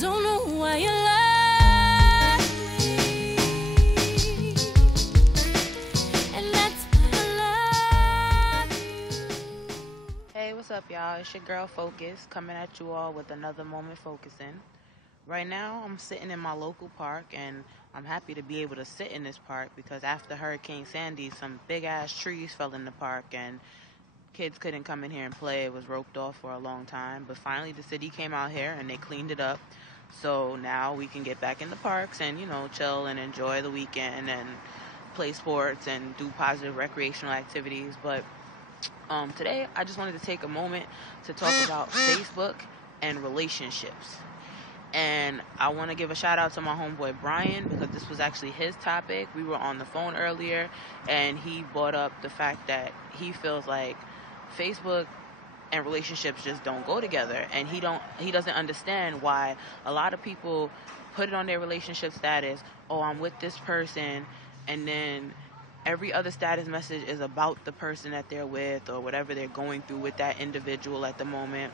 don't know why you love me, and that's why I love you. Hey, what's up, y'all? It's your girl Focus coming at you all with another moment focusing. Right now, I'm sitting in my local park, and I'm happy to be able to sit in this park because after Hurricane Sandy, some big ass trees fell in the park, and kids couldn't come in here and play. It was roped off for a long time, but finally the city came out here and they cleaned it up. So now we can get back in the parks and, chill and enjoy the weekend and play sports and do positive recreational activities. But today I just wanted to take a moment to talk about Facebook and relationships. And I want to give a shout out to my homeboy Brian because this was actually his topic. We were on the phone earlier and he brought up the fact that he feels like Facebook and relationships just don't go together, and he doesn't understand why a lot of people put it on their relationship status, oh, I'm with this person, and then every other status message is about the person that they're with or whatever they're going through with that individual at the moment.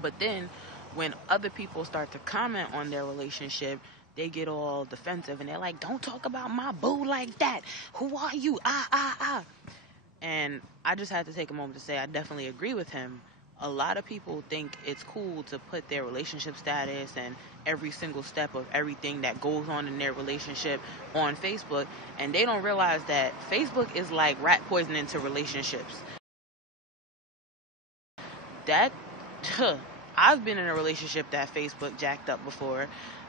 But then when other people start to comment on their relationship, they get all defensive and they're like, don't talk about my boo like that. Who are you? And I just had to take a moment to say I definitely agree with him. A lot of people think it's cool to put their relationship status and every single step of everything that goes on in their relationship on Facebook, and they don't realize that Facebook is like rat poisoning to relationships. That I've been in a relationship that Facebook jacked up before.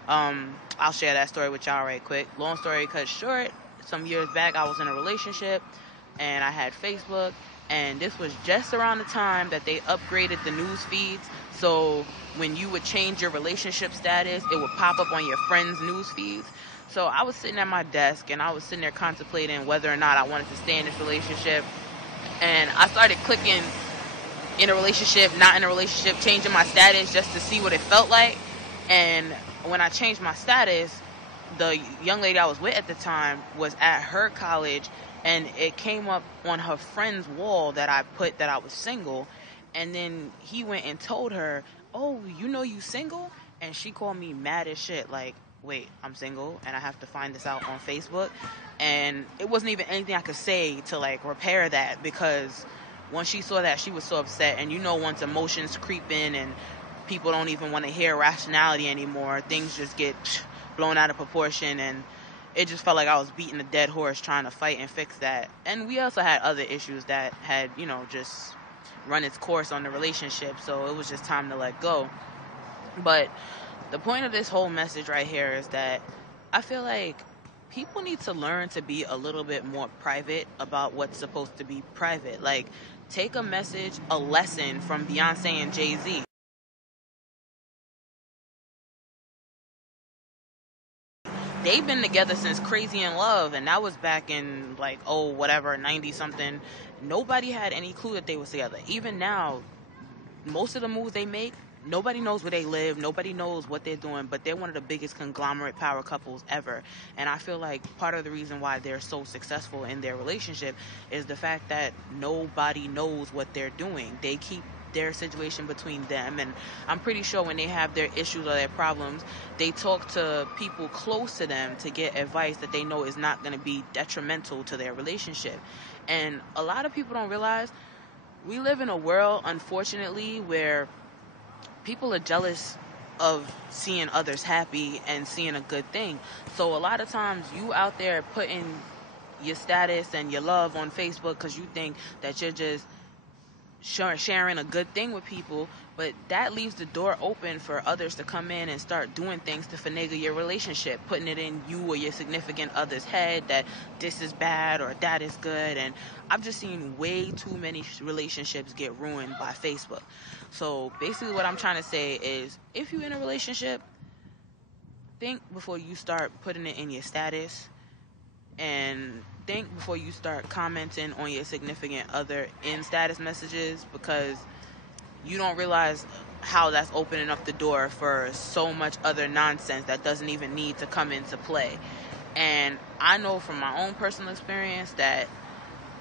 I'll share that story with y'all right quick. Long story cut short, some years back I was in a relationship and I had Facebook, and this was just around the time that they upgraded the news feeds. So when you would change your relationship status, it would pop up on your friends' news feeds. So I was sitting at my desk and I was sitting there contemplating whether or not I wanted to stay in this relationship, and I started clicking in a relationship, not in a relationship, changing my status just to see what it felt like. And when I changed my status, the young lady I was with at the time was at her college, and it came up on her friend's wall that I put that I was single. And then he went and told her, oh, you single? And she called me mad as shit, like, wait, I'm single and I have to find this out on Facebook. And it wasn't even anything I could say to like repair that, because once she saw that, she was so upset. And once emotions creep in and people don't even want to hear rationality anymore, things just get blown out of proportion, and it just felt like I was beating a dead horse trying to fight and fix that. And we also had other issues that had, just run its course on the relationship, so it was just time to let go. But the point of this whole message right here is that I feel like people need to learn to be a little bit more private about what's supposed to be private. Like, take a lesson from Beyonce and Jay-Z. They've been together since Crazy in Love, and that was back in 90 something. Nobody had any clue that they was together. Even now, most of the moves they make, nobody knows where they live, nobody knows what they're doing, but they're one of the biggest conglomerate power couples ever. And I feel like part of the reason why they're so successful in their relationship is the fact that nobody knows what they're doing. They keep their situation between them, and I'm pretty sure when they have their issues or their problems, they talk to people close to them to get advice that they know is not going to be detrimental to their relationship. And a lot of people don't realize we live in a world, unfortunately, where people are jealous of seeing others happy and seeing a good thing. So a lot of times you out there putting your status and your love on Facebook because you think that you're just sharing a good thing with people, but that leaves the door open for others to come in and start doing things to finagle your relationship, putting it in you or your significant other's head that this is bad or that is good. And I've just seen way too many relationships get ruined by Facebook. So basically what I'm trying to say is, if you're in a relationship, think before you start putting it in your status, and think before you start commenting on your significant other in status messages, because you don't realize how that's opening up the door for so much other nonsense that doesn't even need to come into play. And I know from my own personal experience that,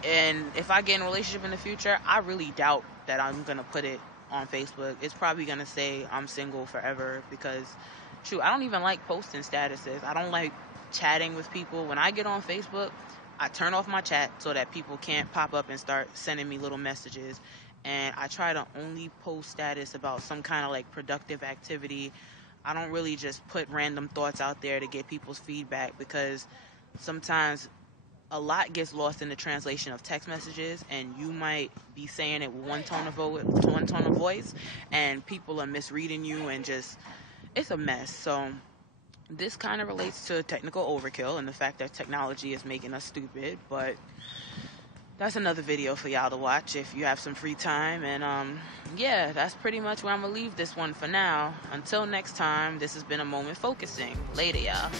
and if I get in a relationship in the future, I really doubt that I'm going to put it on Facebook, it's probably gonna say I'm single forever because, shoot, I don't even like posting statuses. I don't like chatting with people. When I get on Facebook, I turn off my chat so that people can't pop up and start sending me little messages. And I try to only post status about some kind of like productive activity. I don't really just put random thoughts out there to get people's feedback because sometimes a lot gets lost in the translation of text messages, and you might be saying it with one tone of voice, and people are misreading you, and just it's a mess. So this kind of relates to technical overkill and the fact that technology is making us stupid, but that's another video for y'all to watch if you have some free time. And yeah, that's pretty much where I'm gonna leave this one for now. Until next time, this has been A Moment Focusing. Later, y'all.